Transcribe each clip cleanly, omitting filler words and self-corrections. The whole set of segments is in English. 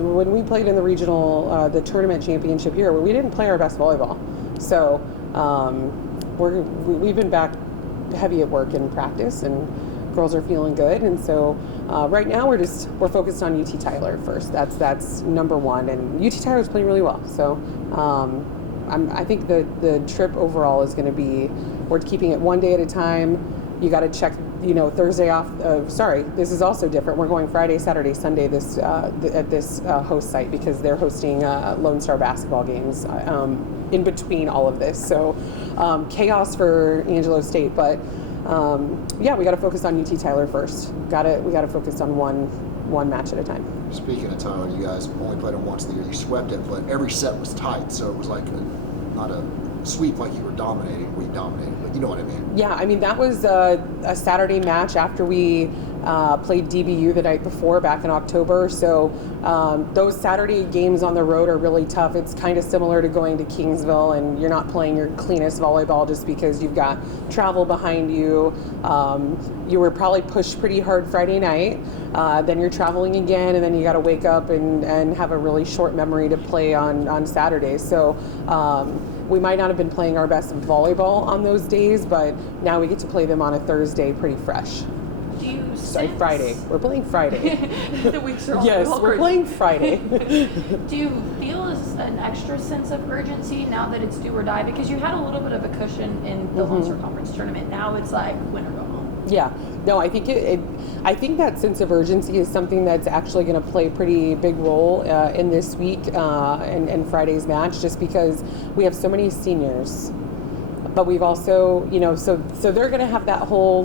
when we played in the regional, the tournament championship here, we didn't play our best volleyball. So we've been back heavy at work and practice, and girls are feeling good. And so right now we're focused on UT Tyler first. That's number one, and UT Tyler's playing really well. So I think the trip overall is going to be, we're keeping it one day at a time. You got to check, Thursday off. This is also different. We're going Friday, Saturday, Sunday at this host site because they're hosting Lone Star basketball games in between all of this. So chaos for Angelo State, but we got to focus on UT Tyler first. We got to focus on one match at a time. Speaking of Tyler, you guys only played them once of the year. You swept it, but every set was tight, so it was like not a sweep like you were dominating. We dominated, but you know what I mean. Yeah, I mean that was a Saturday match after we played DBU the night before back in October. So those Saturday games on the road are really tough. It's kind of similar to going to Kingsville and you're not playing your cleanest volleyball just because you've got travel behind you. You were probably pushed pretty hard Friday night. Then you're traveling again, and then you got to wake up and have a really short memory to play on Saturday. So we might not have been playing our best volleyball on those days, but now we get to play them on a Thursday pretty fresh. Friday. We're playing Friday. The weeks are all Yes, we're playing Friday. Do you feel an extra sense of urgency now that it's do or die? Because you had a little bit of a cushion in the Lone Star Conference tournament. Now it's like win or go home. Yeah. No, I think I think that sense of urgency is something that's actually going to play a pretty big role in this week and Friday's match, just because we have so many seniors. But we've also, so they're going to have that whole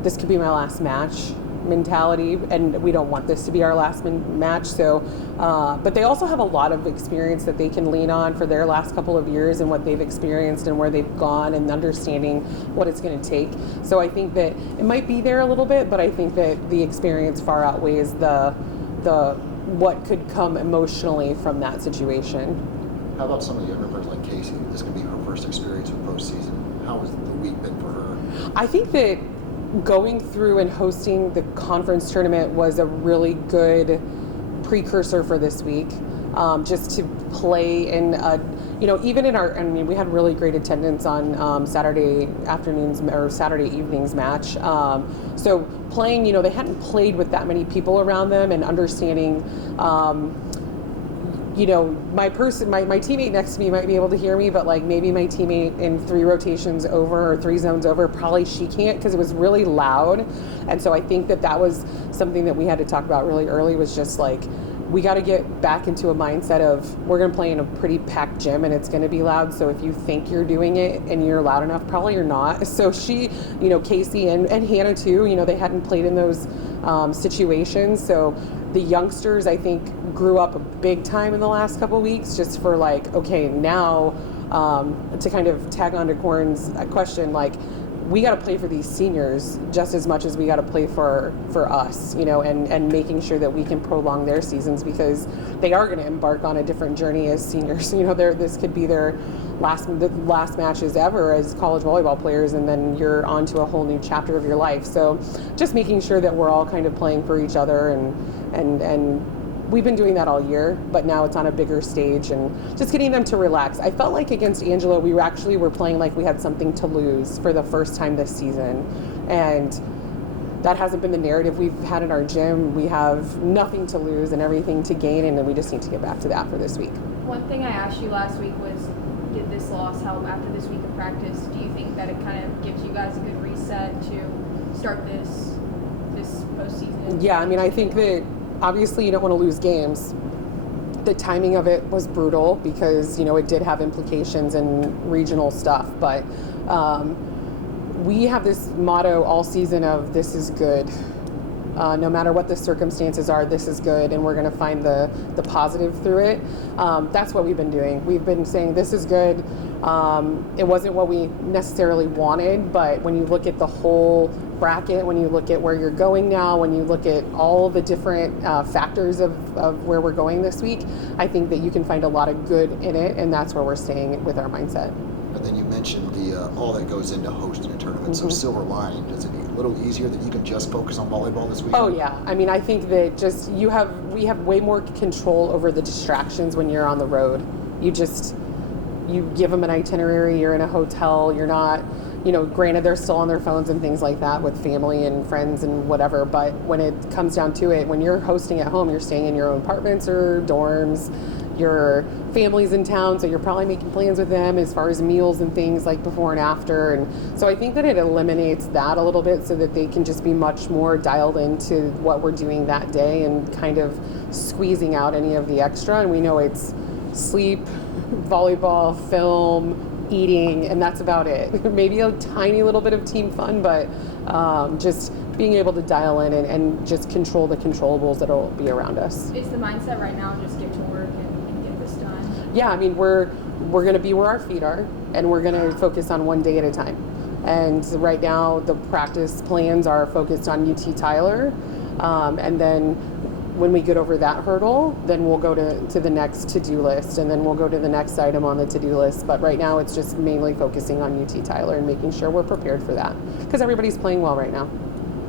this could be my last match mentality, and we don't want this to be our last match. So, but they also have a lot of experience that they can lean on for their last couple of years and what they've experienced and where they've gone and understanding what it's going to take. So I think that it might be there a little bit, but I think that the experience far outweighs the what could come emotionally from that situation. How about some of the younger players like Casey? This could be her first experience with postseason. How has the week been for her? I think that going through and hosting the conference tournament was a really good precursor for this week. Just to play in, even in we had really great attendance on Saturday afternoons or Saturday evenings match. So playing, they hadn't played with that many people around them, and understanding, my teammate next to me might be able to hear me, but maybe my teammate in 3 rotations over or 3 zones over, probably she can't, because it was really loud. And so I think that was something that we had to talk about really early, was just we got to get back into a mindset of we're going to play in a pretty packed gym and it's going to be loud. So if you think you're doing it and you're loud enough, probably you're not. So she, Casey and Hannah too, they hadn't played in those situations. So the youngsters, I think, grew up big time in the last couple of weeks, just for okay, now to kind of tag on to Corin's question, we got to play for these seniors just as much as we got to play for us, and making sure that we can prolong their seasons, because they are going to embark on a different journey as seniors. This could be their last matches ever as college volleyball players, and then you're on to a whole new chapter of your life. So just making sure that we're all kind of playing for each other, and we've been doing that all year, but now it's on a bigger stage, and just getting them to relax. I felt like against Angelo, we were playing like we had something to lose for the first time this season. And that hasn't been the narrative we've had in our gym. We have nothing to lose and everything to gain, and then we just need to get back to that for this week. One thing I asked you last week was, did this loss help after this week of practice? Do you think that it kind of gives you guys a good reset to start this postseason? Yeah, I think that obviously you don't want to lose games. The timing of it was brutal because, it did have implications and regional stuff, but we have this motto all season of this is good. No matter what the circumstances are, this is good, and we're going to find the positive through it. That's what we've been doing. We've been saying this is good. It wasn't what we necessarily wanted, but when you look at the whole bracket, when you look at where you're going now, when you look at all the different factors of where we're going this week, I think that you can find a lot of good in it, and that's where we're staying with our mindset. And then you mentioned mentioned the all that goes into hosting a tournament. So Mm-hmm. silver lining, is it a little easier that you can just focus on volleyball this weekend? Oh yeah, I mean, I think that just we have way more control over the distractions when you're on the road. You give them an itinerary. You're in a hotel. You're not, granted they're still on their phones and things like that with family and friends and whatever. But when it comes down to it, when you're hosting at home, you're staying in your own apartments or dorms. Your family's in town, so you're probably making plans with them as far as meals and things like before and after. And so I think that it eliminates that a little bit so that they can just be much more dialed into what we're doing that day and kind of squeezing out any of the extra. And we know it's sleep, volleyball, film, eating, and that's about it. Maybe a tiny little bit of team fun, but just being able to dial in and just control the controllables that'll be around us. Is the mindset right now just get to work and get this done? Yeah, I mean, we're going to be where our feet are, and we're going to focus on one day at a time. And right now, the practice plans are focused on UT Tyler, and then when we get over that hurdle, then we'll go to the next to-do list, and then we'll go to the next item on the to-do list. But right now, it's just mainly focusing on UT Tyler and making sure we're prepared for that, because everybody's playing well right now.